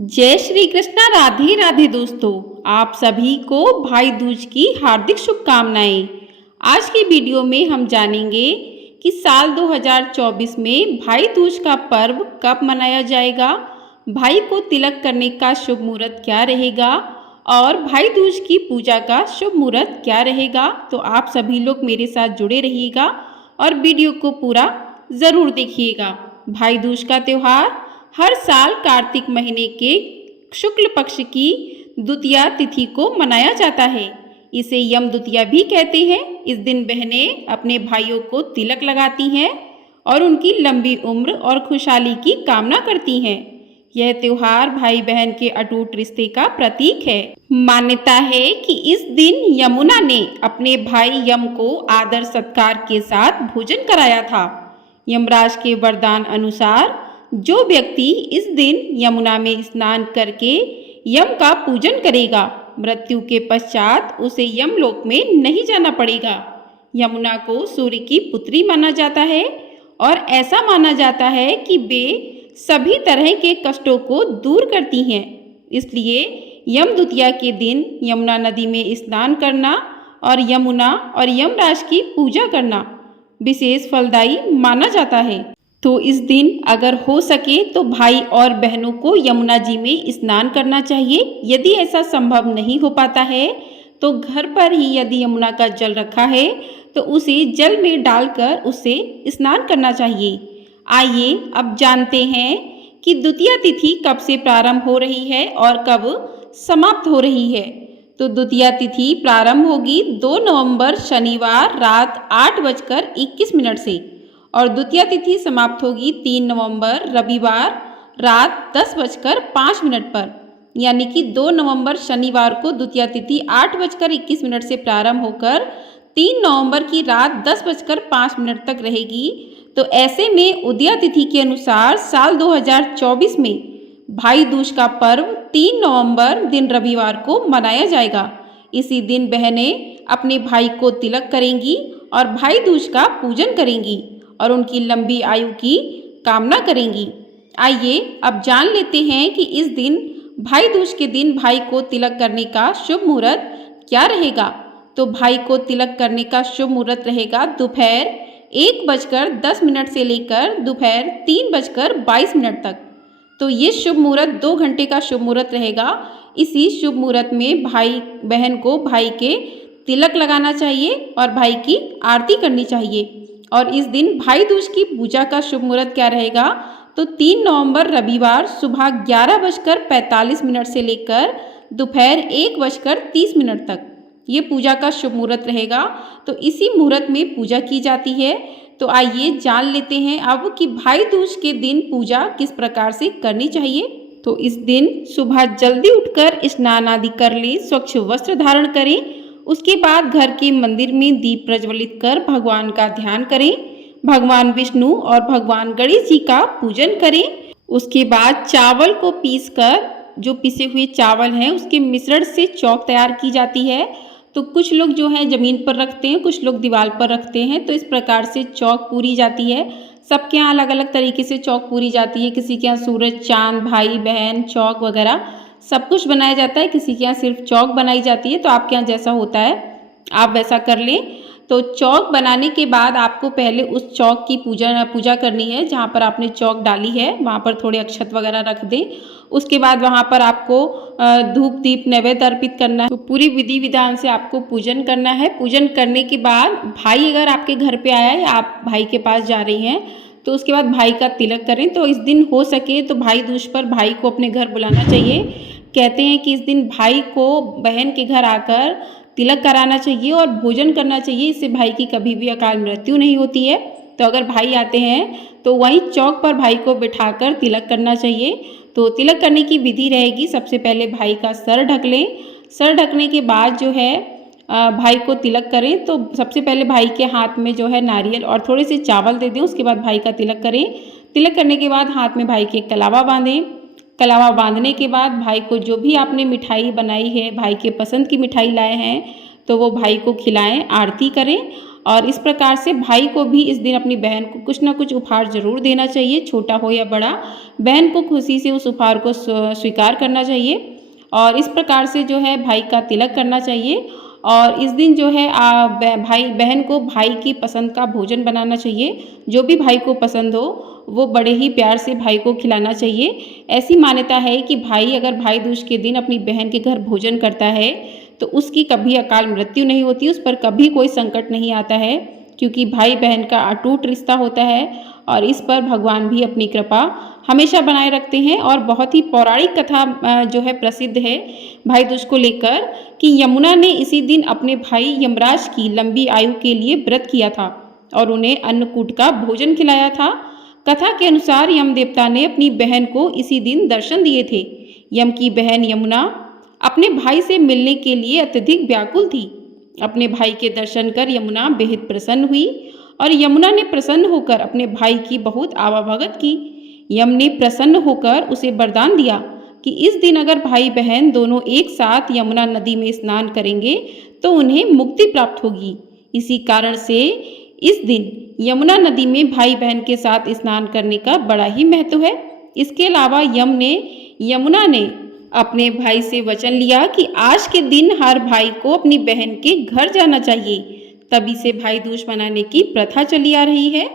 जय श्री कृष्णा। राधे राधे दोस्तों, आप सभी को भाई दूज की हार्दिक शुभकामनाएं। आज की वीडियो में हम जानेंगे कि साल 2024 में भाई दूज का पर्व कब मनाया जाएगा, भाई को तिलक करने का शुभ मुहूर्त क्या रहेगा और भाई दूज की पूजा का शुभ मुहूर्त क्या रहेगा। तो आप सभी लोग मेरे साथ जुड़े रहिएगा और वीडियो को पूरा ज़रूर देखिएगा। भाई दूज का त्यौहार हर साल कार्तिक महीने के शुक्ल पक्ष की द्वितीया तिथि को मनाया जाता है। इसे यम द्वितीया भी कहते हैं। इस दिन बहनें अपने भाइयों को तिलक लगाती हैं और उनकी लंबी उम्र और खुशहाली की कामना करती हैं। यह त्योहार भाई बहन के अटूट रिश्ते का प्रतीक है। मान्यता है कि इस दिन यमुना ने अपने भाई यम को आदर सत्कार के साथ भोजन कराया था। यमराज के वरदान अनुसार जो व्यक्ति इस दिन यमुना में स्नान करके यम का पूजन करेगा, मृत्यु के पश्चात उसे यमलोक में नहीं जाना पड़ेगा। यमुना को सूर्य की पुत्री माना जाता है और ऐसा माना जाता है कि वे सभी तरह के कष्टों को दूर करती हैं। इसलिए यम द्वितीया के दिन यमुना नदी में स्नान करना और यमुना और यमराज की पूजा करना विशेष फलदायी माना जाता है। तो इस दिन अगर हो सके तो भाई और बहनों को यमुना जी में स्नान करना चाहिए। यदि ऐसा संभव नहीं हो पाता है तो घर पर ही यदि यमुना का जल रखा है तो उसे जल में डालकर उससे स्नान करना चाहिए। आइए अब जानते हैं कि द्वितीया तिथि कब से प्रारंभ हो रही है और कब समाप्त हो रही है। तो द्वितीया तिथि प्रारंभ होगी 2 नवंबर शनिवार रात 8:21 से और द्वितीया तिथि समाप्त होगी 3 नवंबर रविवार रात 10:05 पर। यानी कि 2 नवंबर शनिवार को द्वितीया तिथि 8:21 से प्रारंभ होकर 3 नवंबर की रात 10:05 तक रहेगी। तो ऐसे में उदया तिथि के अनुसार साल 2024 में भाई दूज का पर्व 3 नवंबर दिन रविवार को मनाया जाएगा। इसी दिन बहनें अपने भाई को तिलक करेंगी और भाई दूज का पूजन करेंगी और उनकी लंबी आयु की कामना करेंगी। आइए अब जान लेते हैं कि इस दिन भाई दूज के दिन भाई को तिलक करने का शुभ मुहूर्त क्या रहेगा। तो भाई को तिलक करने का शुभ मुहूर्त रहेगा दोपहर 1:10 से लेकर दोपहर 3:22 तक। तो ये शुभ मुहूर्त 2 घंटे का शुभ मुहूर्त रहेगा। इसी शुभ मुहूर्त में भाई बहन को भाई के तिलक लगाना चाहिए और भाई की आरती करनी चाहिए। और इस दिन भाई दूज की पूजा का शुभ मुहूर्त क्या रहेगा। तो 3 नवंबर रविवार सुबह 11:45 से लेकर दोपहर 1:30 तक ये पूजा का शुभ मुहूर्त रहेगा। तो इसी मुहूर्त में पूजा की जाती है। तो आइए जान लेते हैं अब कि भाई दूज के दिन पूजा किस प्रकार से करनी चाहिए। तो इस दिन सुबह जल्दी उठकर स्नान आदि कर लें, स्वच्छ वस्त्र धारण करें। उसके बाद घर के मंदिर में दीप प्रज्वलित कर भगवान का ध्यान करें। भगवान विष्णु और भगवान गणेश जी का पूजन करें। उसके बाद चावल को पीसकर, जो पिसे हुए चावल हैं उसके मिश्रण से चौक तैयार की जाती है। तो कुछ लोग जो है ज़मीन पर रखते हैं, कुछ लोग दीवार पर रखते हैं। तो इस प्रकार से चौक पूरी जाती है। सबके यहाँ अलग अलग तरीके से चौक पूरी जाती है। किसी के यहाँ सूरज, चांद, भाई बहन, चौक वगैरह सब कुछ बनाया जाता है। किसी के यहाँ सिर्फ चौक बनाई जाती है। तो आपके यहाँ जैसा होता है आप वैसा कर लें। तो चौक बनाने के बाद आपको पहले उस चौक की पूजा करनी है। जहाँ पर आपने चौक डाली है वहाँ पर थोड़े अक्षत वगैरह रख दें। उसके बाद वहाँ पर आपको धूप दीप नैवेद्य अर्पित करना है। तो पूरी विधि विधान से आपको पूजन करना है। पूजन करने के बाद भाई अगर आपके घर पे आया है या आप भाई के पास जा रही हैं तो उसके बाद भाई का तिलक करें। तो इस दिन हो सके तो भाई दूज पर भाई को अपने घर बुलाना चाहिए। कहते हैं कि इस दिन भाई को बहन के घर आकर तिलक कराना चाहिए और भोजन करना चाहिए। इससे भाई की कभी भी अकाल मृत्यु नहीं होती है। तो अगर भाई आते हैं तो वहीं चौक पर भाई को बिठाकर तिलक करना चाहिए। तो तिलक करने की विधि रहेगी, सबसे पहले भाई का सर ढक लें। सर ढकने के बाद जो है भाई को तिलक करें। तो सबसे पहले भाई के हाथ में जो है नारियल और थोड़े से चावल दे दें। उसके बाद भाई का तिलक करें। तिलक करने के बाद हाथ में भाई के कलावा बांधें। कलावा बांधने के बाद भाई को जो भी आपने मिठाई बनाई है, भाई के पसंद की मिठाई लाए हैं, तो वो भाई को खिलाएं, आरती करें और इस प्रकार से भाई को भी इस दिन अपनी बहन को कुछ ना कुछ उपहार जरूर देना चाहिए, छोटा हो या बड़ा। बहन को खुशी से उस उपहार को स्वीकार करना चाहिए और इस प्रकार से जो है भाई का तिलक करना चाहिए। और इस दिन जो है भाई बहन को भाई की पसंद का भोजन बनाना चाहिए। जो भी भाई को पसंद हो वो बड़े ही प्यार से भाई को खिलाना चाहिए। ऐसी मान्यता है कि भाई अगर भाई दूज के दिन अपनी बहन के घर भोजन करता है तो उसकी कभी अकाल मृत्यु नहीं होती, उस पर कभी कोई संकट नहीं आता है, क्योंकि भाई बहन का अटूट रिश्ता होता है और इस पर भगवान भी अपनी कृपा हमेशा बनाए रखते हैं। और बहुत ही पौराणिक कथा जो है प्रसिद्ध है भाई दूज को लेकर कि यमुना ने इसी दिन अपने भाई यमराज की लंबी आयु के लिए व्रत किया था और उन्हें अन्नकूट का भोजन खिलाया था। कथा के अनुसार यम देवता ने अपनी बहन को इसी दिन दर्शन दिए थे। यम की बहन यमुना अपने भाई से मिलने के लिए अत्यधिक व्याकुल थी। अपने भाई के दर्शन कर यमुना बेहद प्रसन्न हुई और यमुना ने प्रसन्न होकर अपने भाई की बहुत आवाभगत की। यम ने प्रसन्न होकर उसे वरदान दिया कि इस दिन अगर भाई बहन दोनों एक साथ यमुना नदी में स्नान करेंगे तो उन्हें मुक्ति प्राप्त होगी। इसी कारण से इस दिन यमुना नदी में भाई बहन के साथ स्नान करने का बड़ा ही महत्व है। इसके अलावा यमुना ने अपने भाई से वचन लिया कि आज के दिन हर भाई को अपनी बहन के घर जाना चाहिए। तभी से भाई दूज मनाने की प्रथा चली आ रही है।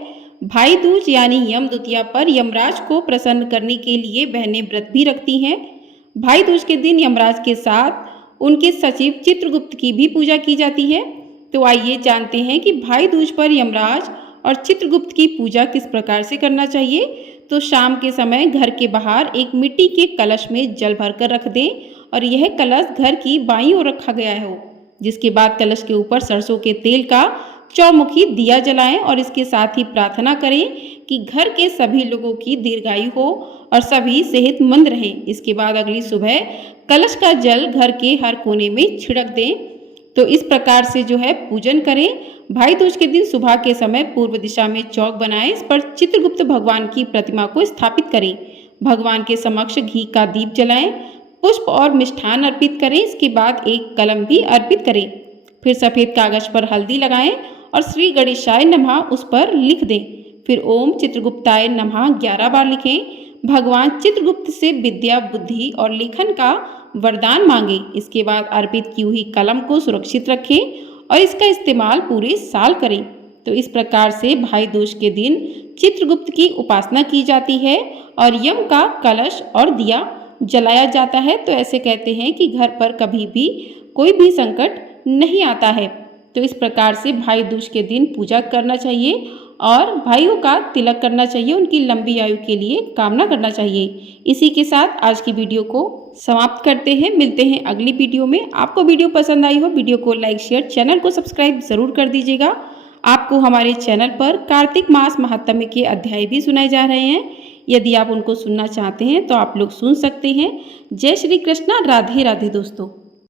भाई दूज यानी यम द्वितीया पर यमराज को प्रसन्न करने के लिए बहनें व्रत भी रखती हैं। भाई दूज के दिन यमराज के साथ उनके सचिव चित्रगुप्त की भी पूजा की जाती है। तो आइए जानते हैं कि भाई दूज पर यमराज और चित्रगुप्त की पूजा किस प्रकार से करना चाहिए। तो शाम के समय घर के बाहर एक मिट्टी के कलश में जल भरकर रख दें और यह कलश घर की बाईं ओर रखा गया हो। जिसके बाद कलश के ऊपर सरसों के तेल का चौमुखी दिया जलाएं और इसके साथ ही प्रार्थना करें कि घर के सभी लोगों की दीर्घायु हो और सभी सेहतमंद रहें। इसके बाद अगली सुबह कलश का जल घर के हर कोने में छिड़क दें। तो इस प्रकार से जो है पूजन करें। भाई दूज के दिन सुबह के समय पूर्व दिशा में चौक बनाएं, इस पर चित्रगुप्त भगवान की प्रतिमा को स्थापित करें। भगवान के समक्ष घी का दीप जलाएं, पुष्प और मिष्ठान अर्पित करें। इसके बाद एक कलम भी अर्पित करें। फिर सफ़ेद कागज पर हल्दी लगाएं और श्री गणेशाय नमः उस पर लिख दें। फिर ओम चित्रगुप्ताय नमः 11 बार लिखें। भगवान चित्रगुप्त से विद्या, बुद्धि और लेखन का वरदान मांगे। इसके बाद अर्पित की हुई कलम को सुरक्षित रखें और इसका इस्तेमाल पूरे साल करें। तो इस प्रकार से भाई दूज के दिन चित्रगुप्त की उपासना की जाती है और यम का कलश और दिया जलाया जाता है। तो ऐसे कहते हैं कि घर पर कभी भी कोई भी संकट नहीं आता है। तो इस प्रकार से भाई दूज के दिन पूजा करना चाहिए और भाइयों का तिलक करना चाहिए, उनकी लंबी आयु के लिए कामना करना चाहिए। इसी के साथ आज की वीडियो को समाप्त करते हैं। मिलते हैं अगली वीडियो में। आपको वीडियो पसंद आई हो, वीडियो को लाइक शेयर, चैनल को सब्सक्राइब जरूर कर दीजिएगा। आपको हमारे चैनल पर कार्तिक मास महात्म्य के अध्याय भी सुनाए जा रहे हैं। यदि आप उनको सुनना चाहते हैं तो आप लोग सुन सकते हैं। जय श्री कृष्णा, राधे राधे दोस्तों।